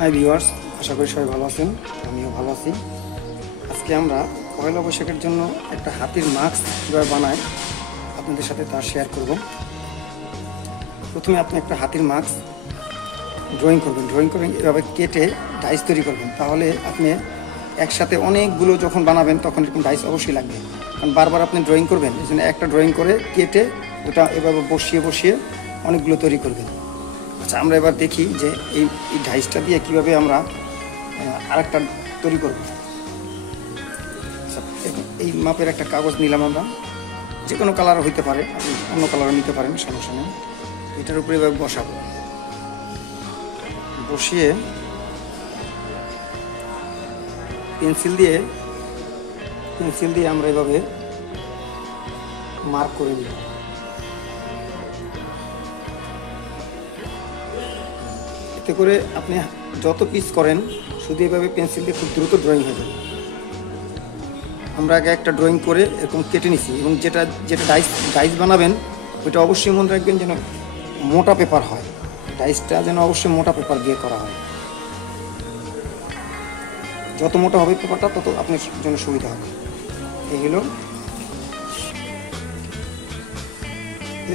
Hi viewers, আশা করি সবাই ভালো আছেন। আমিও ভালো আছি। আজকে আমরা পয়লা বৈশাখের জন্য একটা হাতির মাস্ক কীভাবে বানাই আপনাদের সাথে তা শেয়ার করব। প্রথমে আপনি একটা হাতির মাস্ক ড্রয়িং করবেন এভাবে কেটে ডাইস তৈরি করবেন। তাহলে আপনি একসাথে অনেকগুলো যখন বানাবেন তখন এরকম ডাইস অবশ্যই লাগবে, কারণ বারবার আপনি ড্রয়িং করবেন। এই জন্য একটা ড্রয়িং করে কেটে ওটা এভাবে বসিয়ে অনেকগুলো তৈরি করবেন। আচ্ছা, আমরা এবার দেখি যে এই ডাইসটা দিয়ে কীভাবে আমরা আরেকটা তৈরি করব। আচ্ছা, এই মাপের একটা কাগজ নিলাম আমরা, যে কোনো কালার হইতে পারে, আপনি অন্য কালারও নিতে পারেন, সমস্যা নেই। এটার উপরে এভাবে বসাবো, বসিয়ে পেন্সিল দিয়ে আমরা এভাবে মার্ক করে দিব। এতে করে আপনি যত পিস করেন শুধু এভাবে পেন্সিল দিয়ে খুব দ্রুত ড্রয়িং হয়ে যাবে। আমরা আগে একটা ড্রয়িং করে এরকম কেটে নিছি, এবং যেটা ডাইস বানাবেন ওইটা অবশ্যই মনে রাখবেন যেন মোটা পেপার হয়। ডাইসটা যেন অবশ্যই মোটা পেপার দিয়ে করা হয়। যত মোটা হবে পেপারটা তত আপনার জন্য সুবিধা হবে। এই হলো,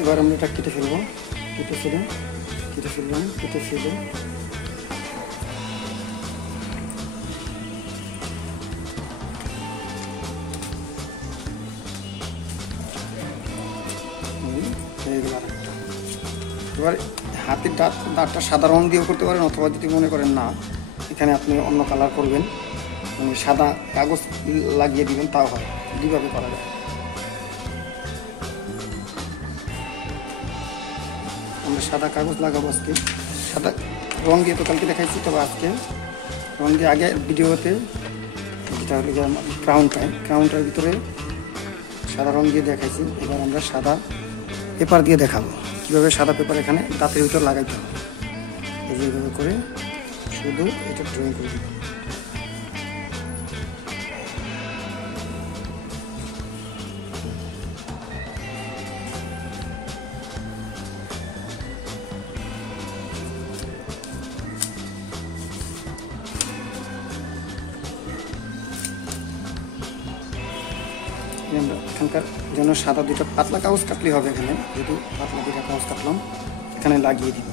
এবার আমরা এটা কেটে ফেলবো। কেটে ফেললাম। এবার হাতের দাঁতটা সাদা রং দিয়েও করতে পারেন, অথবা যদি মনে করেন না এখানে আপনি অন্য কালার করবেন, মানে সাদা কাগজ লাগিয়ে দিবেন, তাও হয়। দুইভাবে করা যায়। আমরা সাদা কাগজ লাগাবো আজকে। সাদা রং দিয়ে তো কালকে দেখাইছি, তবে আজকে রং দিয়ে আগে ভিডিওতে যেটা হলো যে ক্রাউনটার ভিতরে সাদা রং দিয়ে দেখাইছি। এবার আমরা সাদা পেপার দিয়ে দেখাবো কীভাবে সাদা পেপার এখানে দাঁতের ভিতর লাগাইতে হবে। এই যে এইভাবে করে শুধু এটা ড্রয়িং করে দেবো। আমরা এখানকার জন্য সাদা দুটো পাতলা কাগজ কাটলে হবে। এখানে যেহেতু পাতলা দুটো কাগজ কাটলাম, এখানে লাগিয়ে দিব।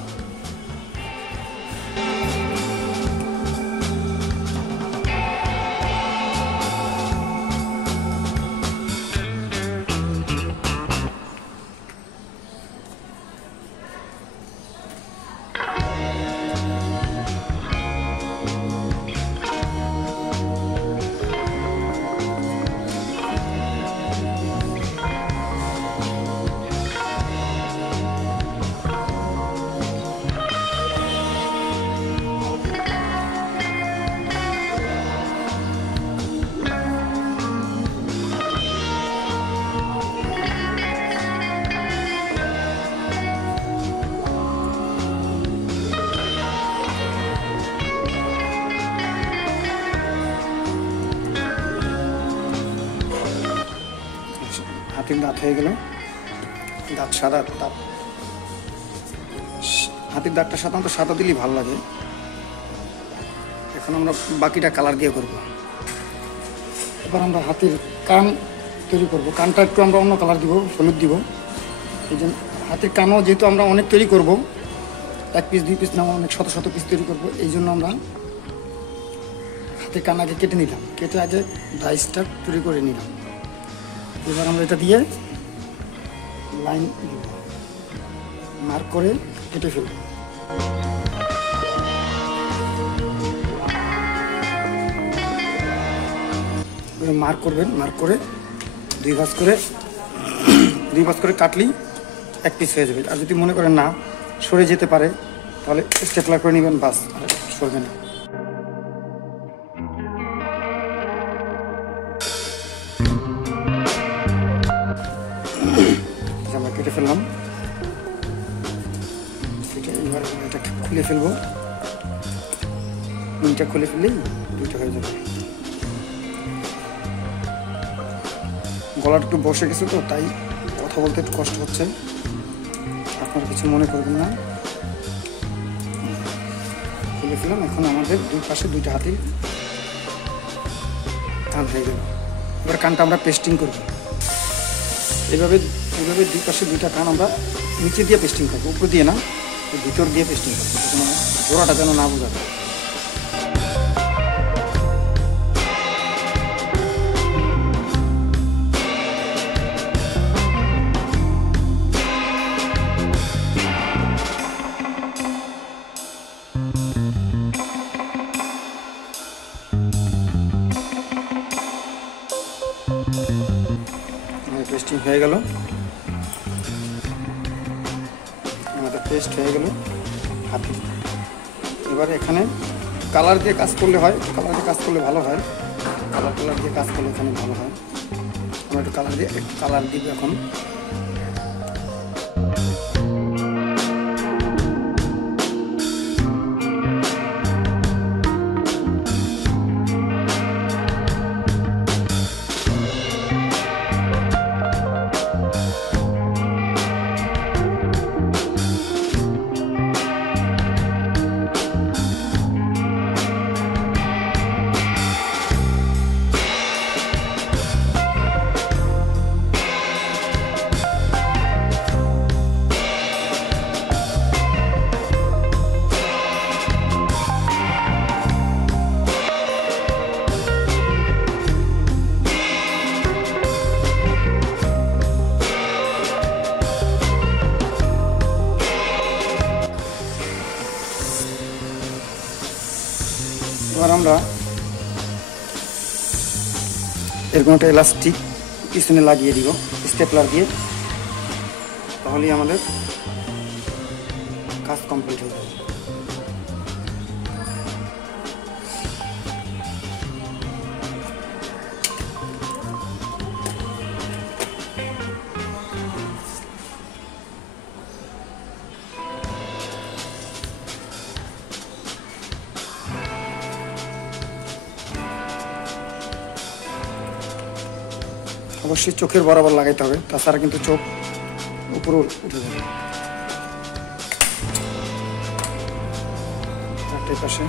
হাতির দাঁত হয়ে গেল। দাঁত সাদা, হাতির দাঁতটা সাধারণত সাদা দিলেই ভালো লাগে। এখন আমরা বাকিটা কালার দিয়ে করব। এবার আমরা হাতির কান তৈরি করব। কানটা একটু আমরা অন্য কালার দিব, হলুদ দিব। এই জন্য হাতির কানও যেহেতু আমরা অনেক তৈরি করব, 1 পিস 2 পিস না, অনেক শত পিস তৈরি করব। এই জন্য আমরা হাতির কান আগে কেটে নিলাম, কেটে আগে ডাইসটা তৈরি করে নিলাম। এবার আমরা এটা দিয়ে লাইন মার্ক করে কেটে ফেলব। মার্ক করবেন, মার্ক করে দুই ভাঁজ করে কাটলেই 1 পিস হয়ে যাবে। আর যদি মনে করেন না সরে যেতে পারে, তাহলে স্টেপলার করে নেবেন, বাস, আর সরবে না। আমরা কেটে ফেললাম। এবার এটা খুলে ফেলবো। 2টা খুলে ফেললেই 2টা হয়ে যাবে। গলাটা একটু বসে গেছে, তো তাই কথা বলতে একটু কষ্ট হচ্ছে, আপনারা কিছু মনে করবেন না। তুলে ফেলাম। এখন আমাদের দুই পাশে দুইটা হাতি কান হয়ে গেল। এবার কানটা আমরা পেস্টিং করব। এইভাবে দুই পাশে দুইটা কান আমরা নিচে দিয়ে পেস্টিং করবো, উপর দিয়ে না, ভিতর দিয়ে পেস্টিং করবো, কোনো জোড়াটা যেন না বোঝা যায়। পেস্টিং হয়ে গেল, আমাদের পেস্ট হয়ে গেল হাতি। এবার এখানে কালার দিয়ে কাজ করলে হয়, কালার দিয়ে কাজ করলে ভালো হয়, কালার দিয়ে কাজ করলে এখানে ভালো হয়। আমরা একটু কালার দিব এখন। এবার আমরা এরকম একটা এলাস্টিক পিছনে লাগিয়ে দিব স্টেপলার দিয়ে, তাহলেই আমাদের কাজ কমপ্লিট হয়ে যাবে। অবশ্যই চোখের বরাবর লাগাইতে হবে, তাছাড়া কিন্তু চোখ উপরে উঠে যাবে। চারটে পাশে